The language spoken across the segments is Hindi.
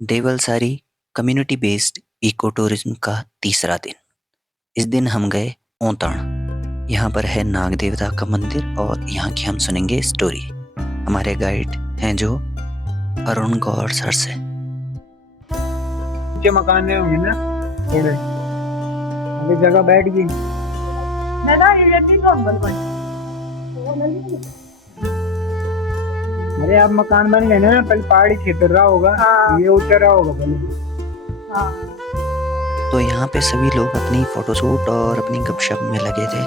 Devalsari community based eco tourism का तीसरा दिन। इस दिन हम गए ओंताण। यहाँ पर है नाग देवता का मंदिर और यहाँ की हम सुनेंगे स्टोरी। हमारे गाइड हैं जो अरुण गौर सर से। के मकान में होंगे ना थोड़े अभी जगह बैठ गई। अरे अब मकान बन गए ना, पहले पहाड़ी क्षेत्र रहा होगा। हाँ। ये उतर रहा होगा पहले। हाँ। तो यहाँ पे सभी लोग अपनी फोटोशूट और अपनी गपशप में लगे थे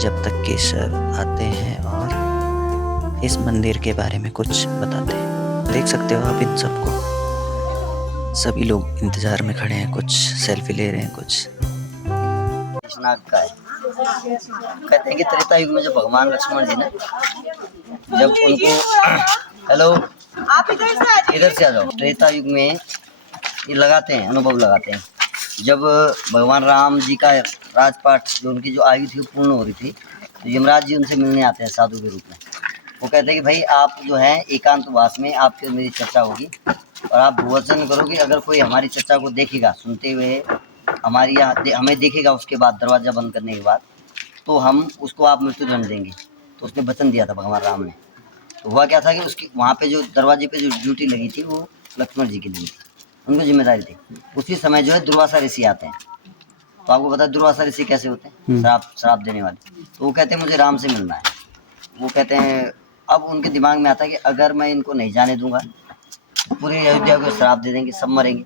जब तक कि सर आते हैं और इस मंदिर के बारे में कुछ बताते हैं। देख सकते हो आप इन सबको, सभी लोग इंतजार में खड़े हैं, कुछ सेल्फी ले रहे हैं, कुछ नाग का है। कहते हैं कि त्रेता युग में जो भगवान लक्ष्मण जी ने जब उनको हेलो आप इधर से आ जाओ। त्रेता युग में ये लगाते हैं, अनुभव लगाते हैं। जब भगवान राम जी का राजपाट जो उनकी जो आयु थी वो पूर्ण हो रही थी, तो यमराज जी उनसे मिलने आते हैं साधु के रूप में। वो कहते हैं कि भाई आप जो है एकांतवास में आपकी मेरी चर्चा होगी और आप भूवचन करोगे। अगर कोई हमारी चर्चा को देखेगा सुनते हुए, हमारी यहाँ हमें देखेगा, उसके बाद दरवाज़ा बंद करने के बाद, तो हम उसको आप मृत्युदंड देंगे। तो उसने वचन दिया था भगवान राम ने। तो हुआ क्या था कि उसकी वहाँ पे जो दरवाजे पे जो ड्यूटी लगी थी वो लक्ष्मण जी की लगी थी, उनको जिम्मेदारी थी। उसी समय जो है दुर्वासा ऋषि आते हैं। तो आपको पता है दुर्वासा ऋषि कैसे होते हैं? श्राप देने वाले। तो वो कहते हैं मुझे राम से मिलना है। वो कहते हैं, अब उनके दिमाग में आता है कि अगर मैं इनको नहीं जाने दूंगा तो पूरी अयोध्या को श्राप दे देंगे, सब मरेंगे।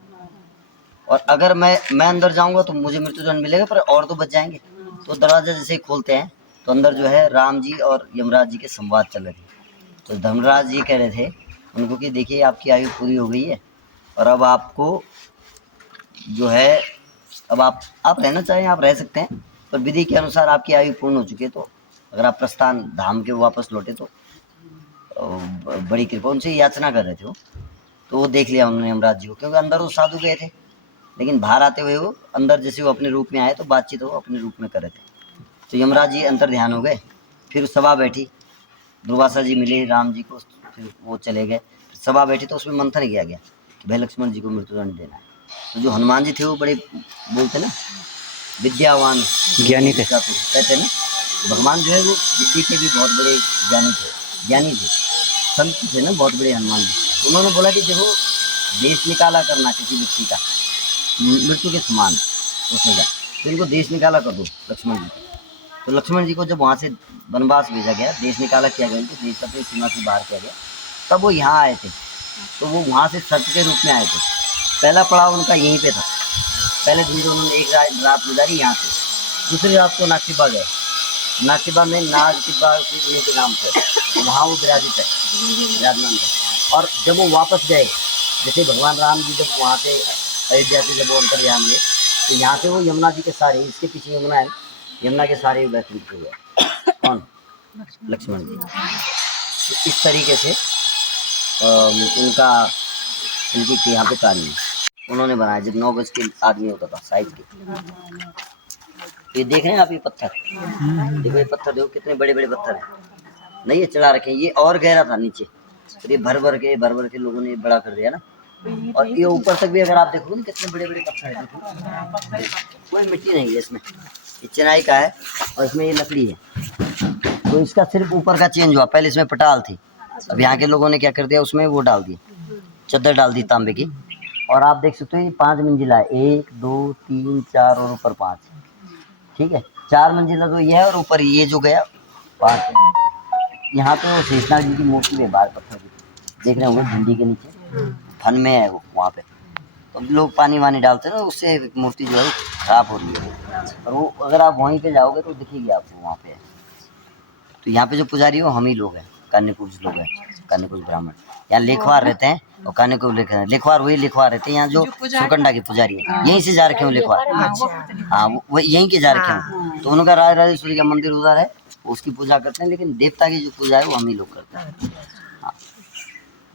और अगर मैं अंदर जाऊंगा तो मुझे मृत्युदंड मिलेगा, पर और तो बच जाएंगे। तो दरवाजा जैसे ही खोलते हैं तो अंदर जो है राम जी और यमराज जी के संवाद चल रहे थे। तो धर्मराज जी कह रहे थे उनको कि देखिए आपकी आयु पूरी हो गई है और अब आपको जो है, अब आप रहना चाहें आप रह सकते हैं, पर विधि के अनुसार आपकी आयु पूर्ण हो चुकी है। तो अगर आप प्रस्थान धाम के वापस लौटे तो बड़ी कृपा। उनसे याचना कर रहे थे वो। तो वो देख लिया उन्होंने यमराज जी को, क्योंकि अंदर वो साधु गए थे, लेकिन बाहर आते हुए वो अंदर जैसे वो अपने रूप में आए तो बातचीत वो अपने रूप में कर रहे थे। तो यमराज जी अंतर ध्यान हो गए। फिर सभा बैठी, दुर्वासा जी मिले राम जी को, फिर वो चले गए। सभा बैठी तो उसमें मंथन किया गया कि भाई लक्ष्मण जी को मृत्युदंड देना है। तो जो हनुमान जी थे वो बड़े बोलते ना विद्यावान ज्ञानी थे, कहते ना, भगवान जो है वो बुद्धि के भी बहुत बड़े ज्ञानी थे, संत थे ना बहुत बड़े हनुमान जी। उन्होंने बोला कि देखो देश निकाला करना किसी व्यक्ति का मृत्यु के समान सोचेगा, तो इनको देश निकाला कर दो लक्ष्मण जी। तो लक्ष्मण जी को जब वहाँ से वनवास भेजा गया, देश निकाला किया गया, उनको देश अपनी सीमा से बाहर किया गया, तब वो यहाँ आए थे। तो वो वहाँ से शर्त के रूप में आए थे। पहला पड़ाव उनका यहीं पे था। पहले दिन जो उन्होंने एक रात गुजारी यहाँ से, दूसरी रात को नागटिब्बा गए। नागटिब्बा में नागटिब्बा उन्हीं के नाम से वहाँ वो विराजमान थे। और जब वो वापस गए, जैसे भगवान राम जी जब वहाँ से अयोध्या से जब वो अंतर्ध्यान हुए, तो यहाँ से वो यमुना जी के सारे, इसके पीछे यमुना है, यमुना के सारे वैकुंठ हुए। कौन? लक्ष्मण जी। तो इस तरीके से उनकी यहाँ पे कहानी उन्होंने बनाया। जब 9 गज के आदमी होता था साइज के। ये देख रहे हैं आप, ये पत्थर देखो, ये पत्थर देखो कितने बड़े बड़े पत्थर हैं। नहीं ये चढ़ा रखे हैं, ये और गहरा था नीचे, तो ये भर भर के लोगों ने बड़ा कर दिया ना। और ये ऊपर तक भी अगर आप देखोगे ना कितने बड़े बड़े पत्थर हैं, कोई मिट्टी नहीं है इसमें। ये चिनाई का है और इसमें ये लकड़ी है। तो इसका सिर्फ ऊपर का चेंज हुआ, पहले इसमें पटाल थी, अब यहाँ के लोगों ने क्या कर दिया, उसमें वो डाल दी, चद्दर डाल दी तांबे की। और आप देख सकते हो ये 5 मंजिला है, 1 2 3 4 और ऊपर 5, ठीक है। 4 मंजिला तो ये है और ऊपर ये जो गया 5। यहाँ तो शेषनाग जी की मूर्ति है बाहर पत्थर की, देख रहे होंगे झंडी के नीचे, फन में है वो वहाँ पे। तो लोग पानी वानी डालते हैं ना, उससे मूर्ति जो है वो खराब हो रही है। और वो अगर आप वहीं पे जाओगे तो दिखेगी आपको वहाँ पे। तो यहाँ पे जो पुजारी है वो हम ही लोग हैं, कान्यकुब्ज लोग हैं, कान्यकुब्ज ब्राह्मण। यहाँ लेखवार रहते हैं और कान्यकुब्ज लेखवार वही लेखवार रहते हैं। यहाँ जो सुरकंडा की पुजारी है यहीं से जा रखे हो लेखवार, हाँ वो यहीं के जा रखे हो। तो उनका राजेश्वरी का मंदिर उधर है, उसकी पूजा करते हैं, लेकिन देवता की जो पूजा है वो हम ही लोग करते हैं। हाँ।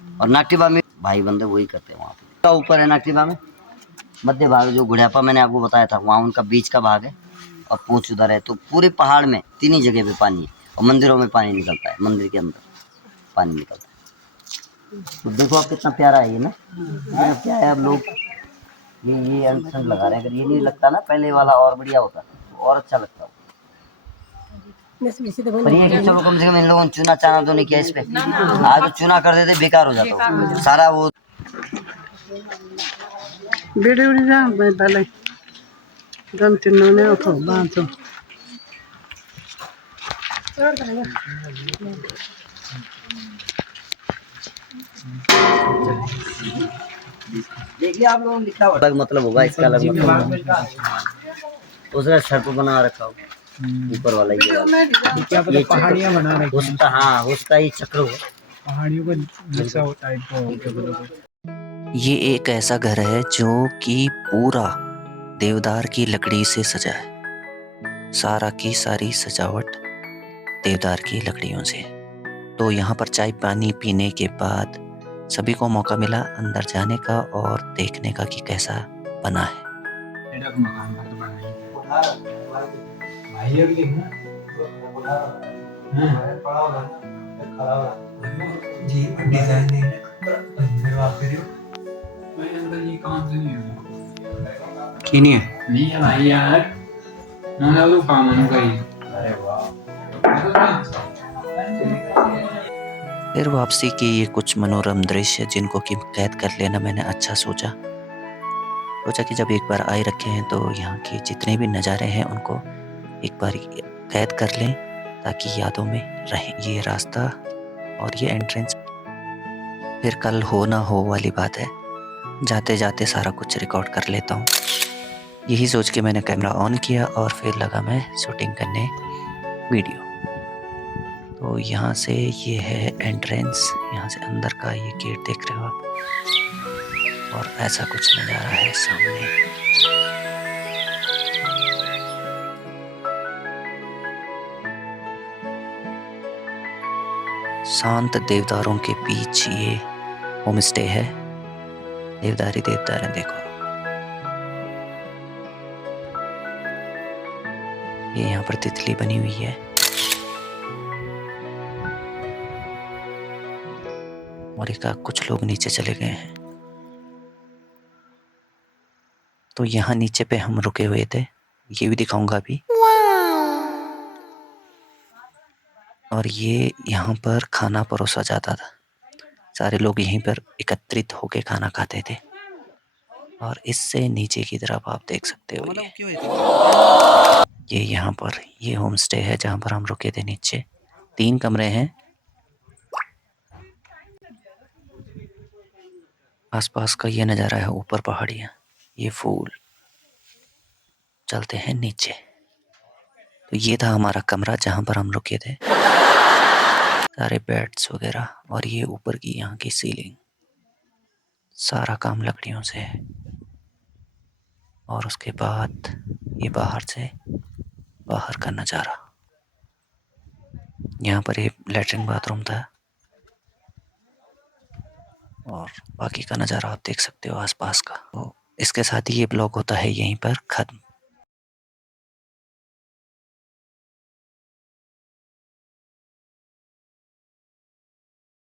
और नागटिब्बा में भाई बंदे वही करते हैं। वहाँ पे ऊपर है नागटिब्बा में मध्य भाग, जो गुड़ियापा मैंने आपको बताया था, वहाँ उनका बीच का भाग है और पूंछ उधर है। तो पूरे पहाड़ में 3 ही जगह पे पानी है और मंदिरों में पानी निकलता है, मंदिर के अंदर पानी निकलता है। तो देखो आप कितना प्यारा है ये ना। ये अब क्या है, अब लोग ये एल्फेंस लगा रहे हैं। अगर ये नहीं लगता ना पहले वाला और बढ़िया होता, तो और अच्छा लगता। पर ये कि चलो कम से कम इन लोगों ने चुना चाना तो नहीं किया इस पे। आज तो चुना कर देते बेकार हो जाता सारा वो। वीडियो मैं पहले गम चिन्हों ने उठो बांधो। देखिए आप लोगों ने लिखा हुआ अलग मतलब होगा इसका, अलग मतलब उसने सर पे बना रखा हो ऊपर वाला ये पहाड़ियाँ बना रखी उसका, हाँ उसका ये चक्र हो पहाड़ियों का जैसा होता है। ये एक ऐसा घर है जो कि पूरा देवदार की लकड़ी से सजा है। सारा की सारी सजावट देवदार की लकड़ियों से। तो यहाँ पर चाय पानी पीने के बाद सभी को मौका मिला अंदर जाने का और देखने का कि कैसा बना है। नहीं है भाई यार, ना तो काम कहीं। फिर वापसी के ये कुछ मनोरम दृश्य जिनको कि कैद कर लेना मैंने अच्छा सोचा कि जब एक बार आए रखे हैं तो यहाँ के जितने भी नज़ारे हैं उनको एक बार कैद कर लें ताकि यादों में रहे ये रास्ता और ये एंट्रेंस। फिर कल हो ना हो वाली बात है, जाते जाते सारा कुछ रिकॉर्ड कर लेता हूँ। यही सोच के मैंने कैमरा ऑन किया और फिर लगा मैं शूटिंग करने वीडियो। तो यहाँ से ये है एंट्रेंस, यहाँ से अंदर का ये गेट देख रहे हो आप, और ऐसा कुछ नज़ारा है सामने। शांत देवदारों के बीच ये होम स्टे है। देवदार है देखो, ये यहाँ पर तितली बनी हुई है और एक कुछ लोग नीचे चले गए हैं। तो यहाँ नीचे पे हम रुके हुए थे, ये भी दिखाऊंगा अभी। और ये यहाँ पर खाना परोसा जाता था, सारे लोग यहीं पर एकत्रित होकर खाना खाते थे। और इससे नीचे की तरफ आप देख सकते हो ये यहाँ पर ये होम स्टे है जहाँ पर हम रुके थे। नीचे 3 कमरे हैं, आसपास का ये नज़ारा है, ऊपर पहाड़ियाँ, ये फूल। चलते हैं नीचे। तो ये था हमारा कमरा जहाँ पर हम रुके थे, सारे बेड्स वगैरह, और ये ऊपर की यहाँ की सीलिंग, सारा काम लकड़ियों से है। और उसके बाद ये बाहर का नज़ारा, यहाँ पर एक लैट्रिन बाथरूम था और बाकी का नज़ारा आप देख सकते हो आसपास का। तो इसके साथ ही ये ब्लॉग होता है यहीं पर ख़त्म।